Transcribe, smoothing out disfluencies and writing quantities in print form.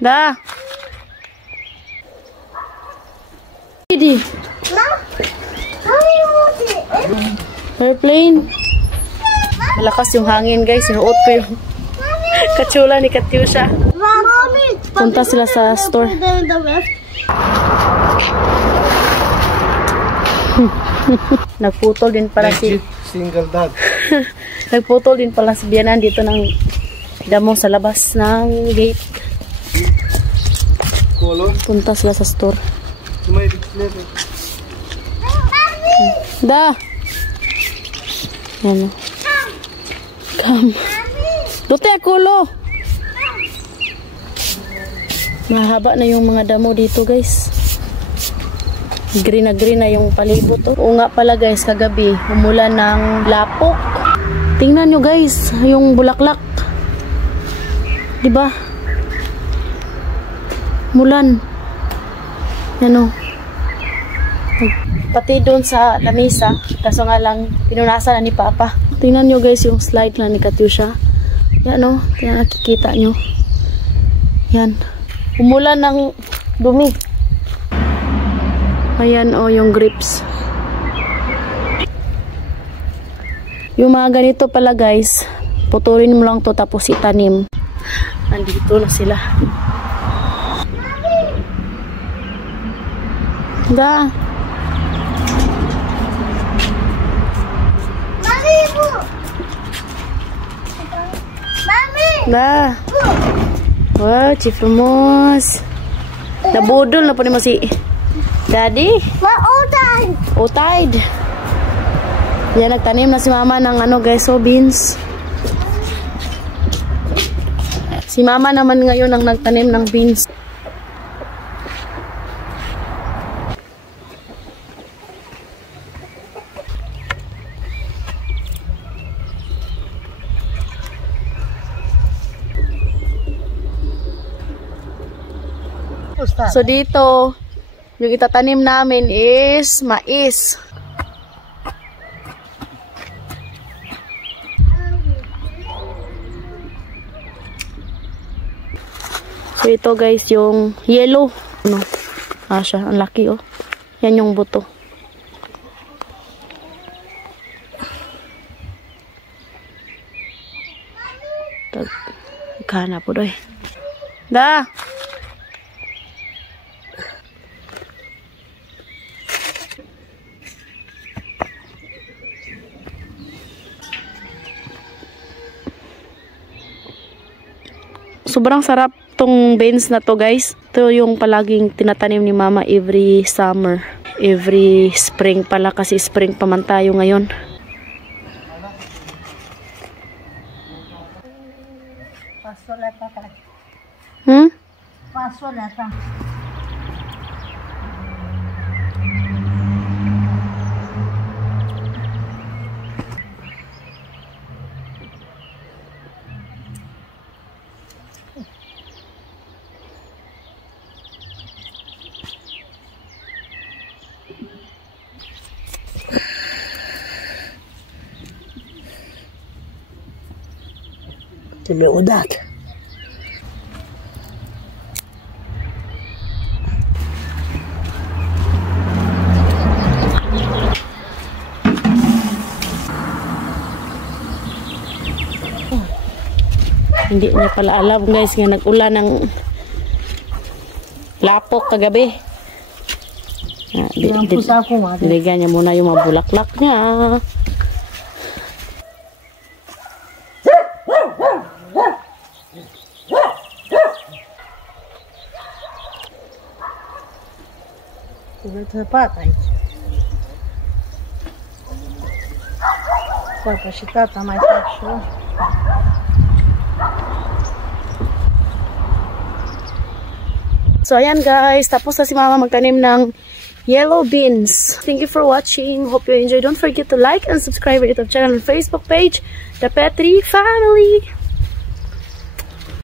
Da. Didi. Airplane. Malakas yung hangin guys. Sinuot ko yung katsula ni Katyusha. Punta sila sa store. Nagputol din pala si single dad. Nagputol din pala si Bianan dito ng damo sa labas ng gate. Punta sila sa store. Da. Ano? Come. Dote kulo. Mahaba na yung mga damo dito, guys. Green na yung palibot. Oo nga pala, guys, kagabi umulan ng lapok. Tingnan nyo, guys, yung bulaklak. Diba? Mulan. Ano? Pati doon sa lamisa. Kaso nga lang, pinunasan na ni Papa. Tingnan nyo, guys, yung slide na ni Katyusha. Yan, no? Tingnan, nakikita nyo. Yan. Umulan ng dumi. Ayan, oh, yung grips. Yung mga ganito pala, guys, putulin mo lang to tapos itanim. Nandito na sila. Da. Da. Wow, chifamos. Nabudol na po ni mo si Daddy. Utide. Yan, nagtanim na si Mama ng ano, guys, so beans. Si Mama naman ngayon ang nagtanim ng beans. So dito, yung itatanim namin is mais. So ito, guys, yung yellow. Ano? Siya, ang laki, oh. Yan yung buto. Kana po doy. Da. Sobrang sarap tong beans na to, guys. Ito yung palaging tinatanim ni Mama every summer. Every spring pala, kasi spring pa man tayo ngayon. Pasolata. Udak. Hindi niya pala alam, guys, nga nag-ulan ng lapok kagabi. Diligyan niya muna yung mga bulaklak niya. Patay. Papa, si tata may pasyo. So ayan, guys, tapos na si Mama magtanim ng yellow beans. Thank you for watching. Hope you enjoyed. Don't forget to like and subscribe our YouTube channel and Facebook page, The Petri Family.